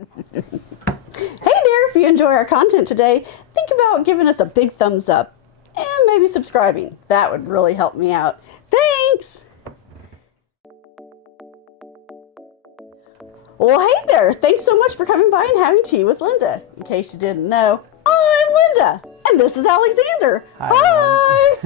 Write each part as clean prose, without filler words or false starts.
Hey there, if you enjoy our content today, think about giving us a big thumbs up and maybe subscribing. That would really help me out. Thanks! Well, hey there! Thanks so much for coming by and having tea with Linda. In case you didn't know, I'm Linda, and this is Alexander. Hi!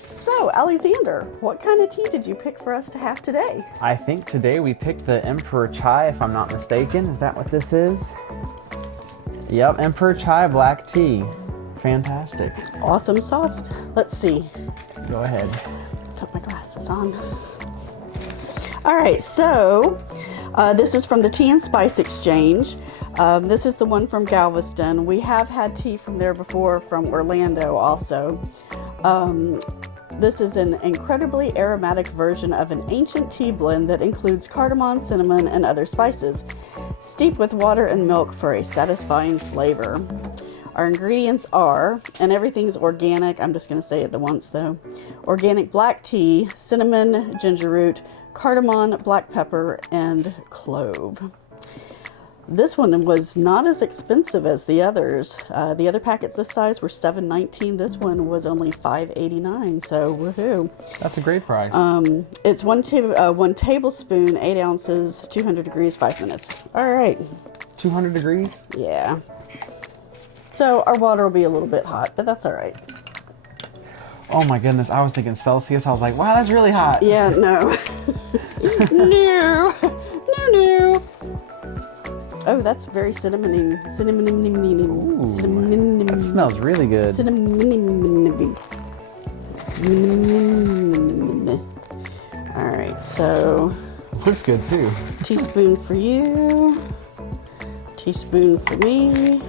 So, Alexander, what kind of tea did you pick for us to have today? I think today we picked the Emperor Chai, if I'm not mistaken. Is that what this is? Yep, Emperor Chai black tea. Fantastic. Awesome sauce. Let's see. Go ahead. Put my glasses on. All right, so this is from the Tea and Spice Exchange. This is the one from Galveston. We have had tea from there before, from Orlando also. This is an incredibly aromatic version of an ancient tea blend that includes cardamom, cinnamon, and other spices. Steep with water and milk for a satisfying flavor. Our ingredients are, and everything's organic, I'm just going to say it the once though, organic black tea, cinnamon, ginger root, cardamom, black pepper, and clove. This one was not as expensive as the others. The other packets this size were $7.19. This one was only $5.89, so woohoo. That's a great price. It's one tablespoon, 8 ounces, 200 degrees, 5 minutes. All right. 200 degrees? Yeah. So our water will be a little bit hot, but that's all right. Oh my goodness, I was thinking Celsius. I was like, wow, that's really hot. Yeah, no. No. No. Oh, that's very cinnamony. Ooh, that smells really good. All right, so. Looks good too. Teaspoon for you. Teaspoon for me.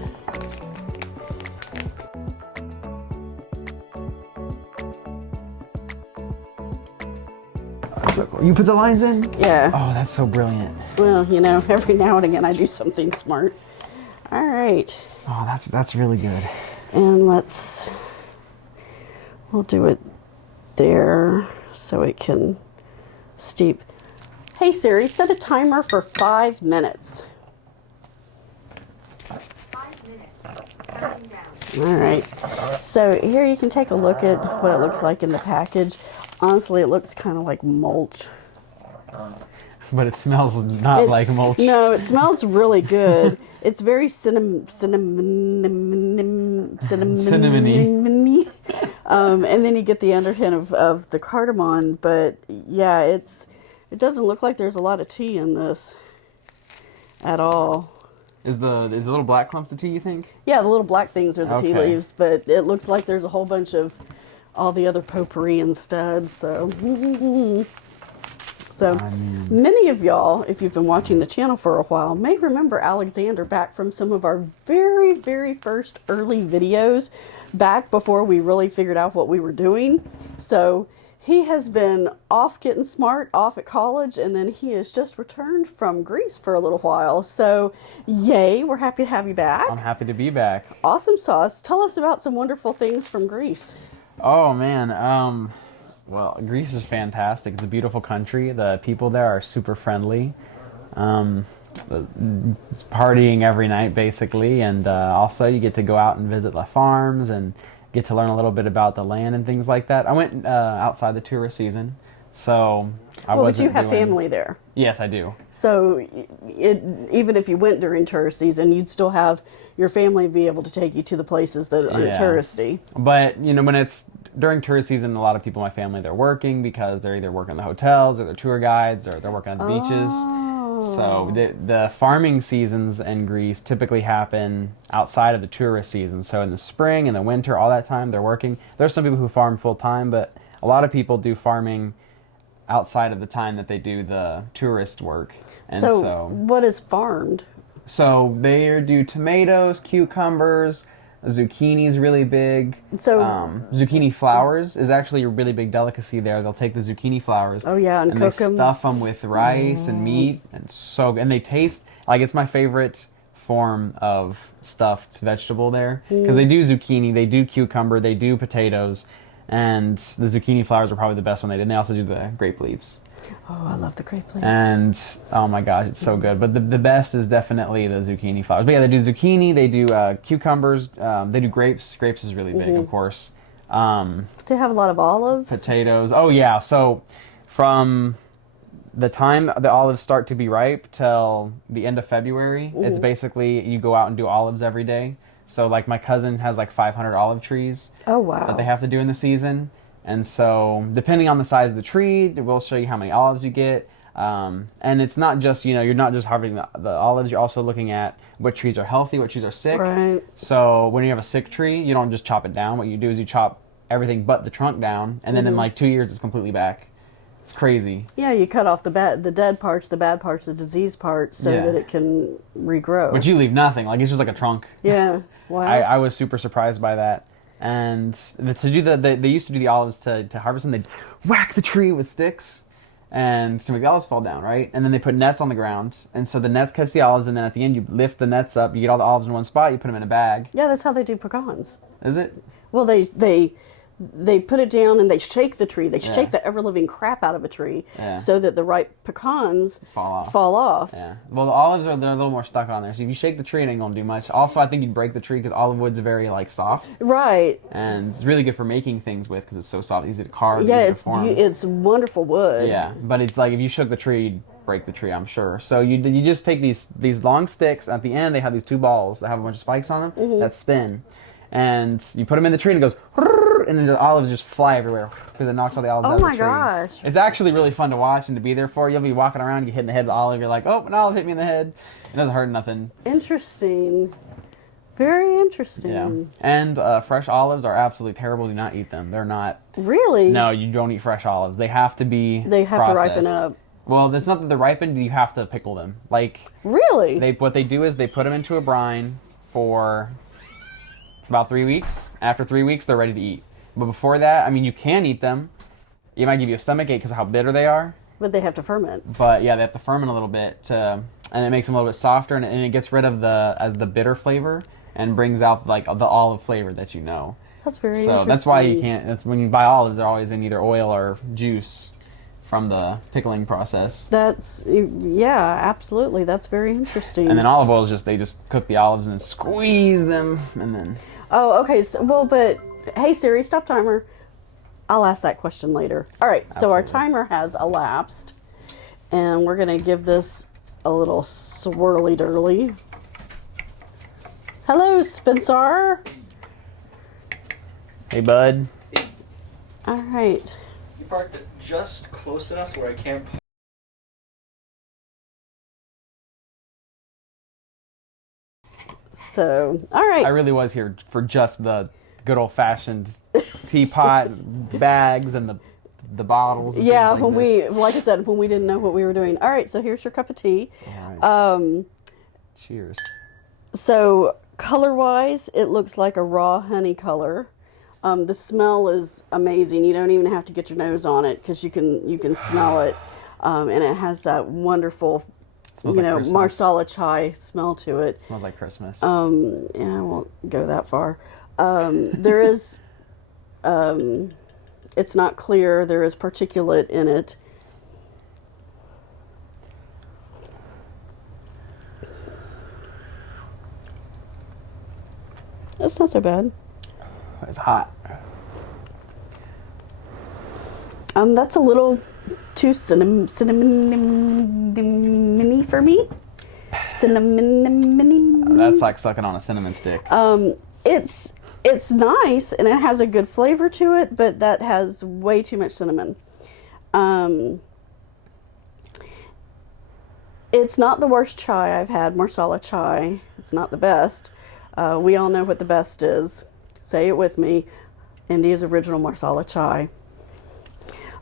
You put the lines in? Yeah. Oh, that's so brilliant. Well, you know, every now and again I do something smart. All right. Oh, that's really good. And we'll do it there so it can steep. Hey Siri, set a timer for 5 minutes. 5 minutes. Counting down. All right. So here you can take a look at what it looks like in the package. Honestly, it looks kind of like mulch. But it smells not like mulch. No, it smells really good. It's very cinnamony. And then you get the underhint of the cardamom. But yeah, it doesn't look like there's a lot of tea in this at all. Is the little black clumps of tea, you think? Yeah, the little black things are the tea Okay. leaves, but it looks like there's a whole bunch of all the other potpourri instead. So many of y'all, if you've been watching the channel for a while, may remember Alexander back from some of our very, very first early videos back before we really figured out what we were doing. So he has been off getting smart, off at college, and then he has just returned from Greece for a little while. So yay, we're happy to have you back. I'm happy to be back. Awesome sauce. Tell us about some wonderful things from Greece. Oh man, well, Greece is fantastic. It's a beautiful country. The people there are super friendly. It's partying every night basically, and also you get to go out and visit the farms and get to learn a little bit about the land and things like that. I went outside the tourist season, so I wasn't. But you have family there. Yes, I do. So even if you went during tourist season, you'd still have your family be able to take you to the places that are touristy. But, you know, when it's during tourist season, a lot of people in my family, they're working because they're either working in the hotels or they're tour guides or they're working at the beaches. So the farming seasons in Greece typically happen outside of the tourist season. So in the spring and the winter, all that time, they're working. There's some people who farm full time, but a lot of people do farming outside of the time that they do the tourist work. And so what is farmed? So they do tomatoes, cucumbers, Zucchini is really big. So- zucchini flowers is actually a really big delicacy there. They'll take the zucchini flowers. Oh, yeah, and they cook 'em. stuff them with rice and meat, and they taste like it's my favorite form of stuffed vegetable there because they do zucchini, they do cucumber, they do potatoes, and the zucchini flowers are probably the best one they did. And they also do the grape leaves. Oh, I love the grape leaves. And oh my gosh, it's so good. But the best is definitely the zucchini flowers. But yeah, they do zucchini, they do cucumbers, they do grapes. Grapes is really big, of course. They have a lot of olives. Potatoes. Oh yeah. So from the time the olives start to be ripe till the end of February, it's basically you go out and do olives every day. So like my cousin has like 500 olive trees. Oh, wow. That they have to do in the season. And so depending on the size of the tree, it will show you how many olives you get. And it's not just, you're not just harvesting the olives, you're also looking at what trees are healthy, what trees are sick. Right. So when you have a sick tree, you don't just chop it down. What you do is you chop everything but the trunk down, and then in like 2 years it's completely back. It's crazy. Yeah, you cut off the dead parts, the bad parts, the diseased parts, so that it can regrow. But you leave nothing. Like, it's just like a trunk. Yeah. Wow. I was super surprised by that. And to do they used to do the olives to harvest them. They'd whack the tree with sticks and to make the olives fall down, right? And then they put nets on the ground. And so the nets catch the olives, and then at the end you lift the nets up, you get all the olives in one spot, you put them in a bag. Yeah, that's how they do pecans. Is it? Well, they put it down and they shake the tree. They shake the ever-living crap out of a tree so that the ripe pecans fall off. Yeah. Well, the olives they're a little more stuck on there. So if you shake the tree, it ain't gonna do much. Also, I think you'd break the tree because olive wood's very soft. Right. And it's really good for making things with because it's so soft, easy to carve. Yeah, easy to form. it's wonderful wood. Yeah, but it's like if you shook the tree, you'd break the tree, I'm sure. So you just take these long sticks. At the end, they have these two balls that have a bunch of spikes on them that spin. And you put them in the tree and it goes, and then the olives just fly everywhere because it knocks all the olives out of the tree. Oh my gosh. It's actually really fun to watch and to be there for. You'll be walking around, you hit in the head of the olive, you're like, oh, an olive hit me in the head. It doesn't hurt nothing. Interesting. Very interesting. Yeah. And fresh olives are absolutely terrible. Do not eat them. They're not. Really? No, you don't eat fresh olives. They have to be They have to ripen up. Well, it's not that they're ripened, you have to pickle them. Like, really? what they do is they put them into a brine for about 3 weeks. After 3 weeks, they're ready to eat. But before that, I mean, you can eat them. It might give you a stomach ache because of how bitter they are. But they have to ferment. But yeah, they have to ferment a little bit, and it makes them a little bit softer, and it gets rid of the bitter flavor and brings out like the olive flavor that you know. That's very interesting. So that's why you can't. That's when you buy olives, they're always in either oil or juice from the pickling process. Absolutely. That's very interesting. And then olive oil is they just cook the olives and then squeeze them and then. Oh, okay. So, but hey Siri, stop timer. I'll ask that question later. All right. Absolutely. So our timer has elapsed, and we're gonna give this a little swirly dirly. Hello, Spencer. Hey, bud. All right. You parked it just close enough where I can't park. So, all right. I really was here for just the good old-fashioned teapot, bags, and the bottles. And Yeah, things like when this. like I said, when we didn't know what we were doing. All right, so here's your cup of tea. All right. Cheers. So color-wise, it looks like a raw honey color. The smell is amazing. You don't even have to get your nose on it because you can smell it, and it has that wonderful, Smells like Christmas. marsala chai smell to it. It smells like Christmas. Yeah, I won't go that far. There is, it's not clear. There is particulate in it. That's not so bad. It's hot. That's a little too cinnamon for me. Cinnamon. That's like sucking on a cinnamon stick. It's nice and it has a good flavor to it, but that has way too much cinnamon. It's not the worst chai I've had, marsala chai. It's not the best. We all know what the best is. Say it with me. India's original marsala chai.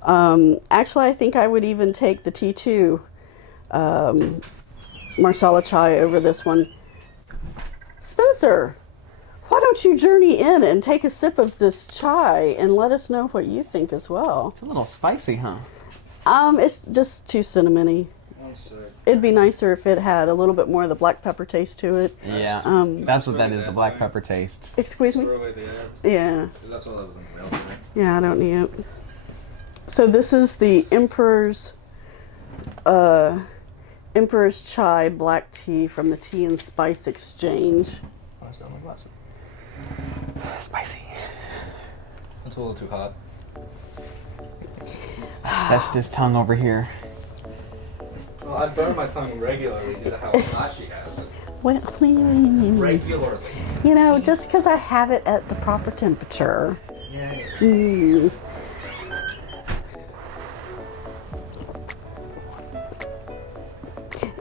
Actually, I think I would even take the T2 marsala chai over this one. Spencer, why don't you journey in and take a sip of this chai and let us know what you think as well. It's a little spicy, huh? It's just too cinnamony. One sec. It'd be nicer if it had a little bit more of the black pepper taste to it. Yeah. Um, That's what that is, the black pepper taste. Excuse me? Throw away the ads. Yeah. That's all that was in the mail today. Yeah, I don't need it. So this is the Emperor's Chai black tea from the Tea and Spice Exchange. Oh, I still have my glasses. Spicy. That's a little too hot. Asbestos tongue over here. Well, I burn my tongue regularly due to how hot she has it. Well, Regularly. you know, just because I have it at the proper temperature. Yeah. Mm.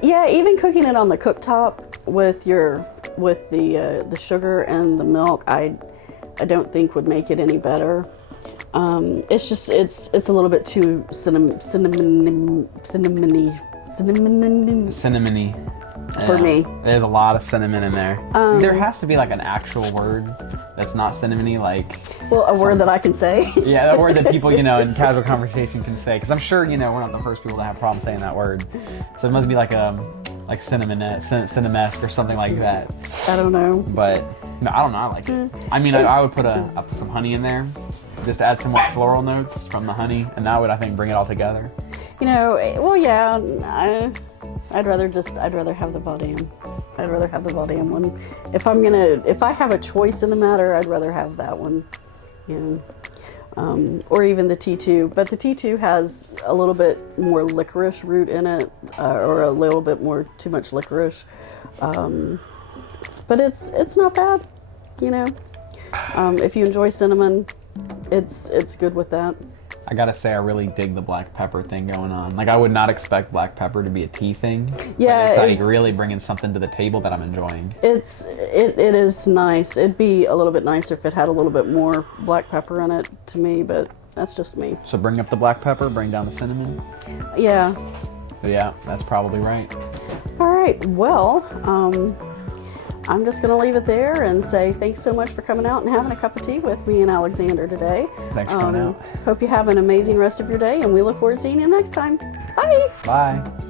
Yeah, even cooking it on the cooktop with the sugar and the milk, I don't think would make it any better. It's just it's a little bit too cinnamony for Yeah. me. There's a lot of cinnamon in there. There has to be like an actual word that's not cinnamony, like Well, a word that I can say. yeah, that word that people in casual conversation can say. Because I'm sure we're not the first people to have problems saying that word. So it must be like cinnamesque or something like that. I don't know. But no, I don't know. I like it. I mean, I would put some honey in there, just to add some more floral notes from the honey, and that would, I think, bring it all together. Well, yeah. I'd rather have the Valdam. I'd rather have the Valdam one. If I have a choice in the matter, I'd rather have that one. Or even the T2. But the T2 has a little bit more licorice root in it, or a little bit more too much licorice. But it's not bad, If you enjoy cinnamon, it's good with that. I gotta say, I really dig the black pepper thing going on. Like, I would not expect black pepper to be a tea thing. Yeah, but it's like really bringing something to the table that I'm enjoying. It is nice. It'd be a little bit nicer if it had a little bit more black pepper in it to me, but that's just me. So bring up the black pepper, bring down the cinnamon. Yeah. Yeah, that's probably right. All right. Well, I'm just going to leave it there and say thanks so much for coming out and having a cup of tea with me and Alexander today. Thanks for coming out. Hope you have an amazing rest of your day, and we look forward to seeing you next time. Bye. Bye.